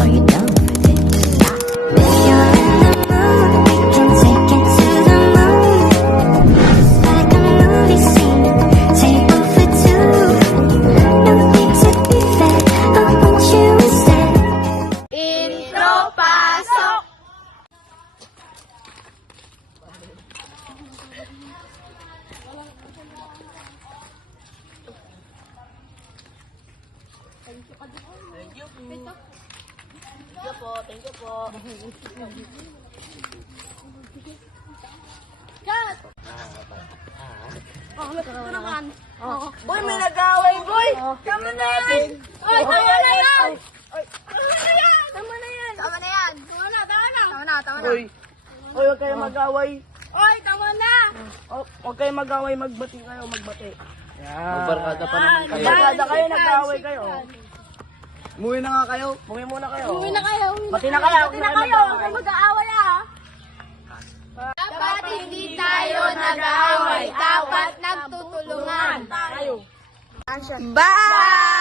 Are you down for this? If you're in the mood, we can take it to the moon. Just like a movie scene, table for two. No need to be fair, I want you instead. Intro, pasok! Thank you po. Cut! Ito naman. Uy, may nag-away, boy! Tama na yan! Ay, tama na yan! Tama na yan! Tama na yan! Tama na, tama na! Tama na, tama na! Uy, huwag kayo mag-away. Oy, tama na! Huwag kayo mag-away, magbati kayo, magbati. Magbarkada pa naman kayo. Magbarkada kayo, nag-away kayo. Umuwi na nga kayo. Umuwi muna kayo. Uwi na kayo! Bati na kayo. Bati na kayo! Huwag kayo mag-aaway ah! Dapat hindi tayo nag-aaway. Dapat nagtutulungan. Bye!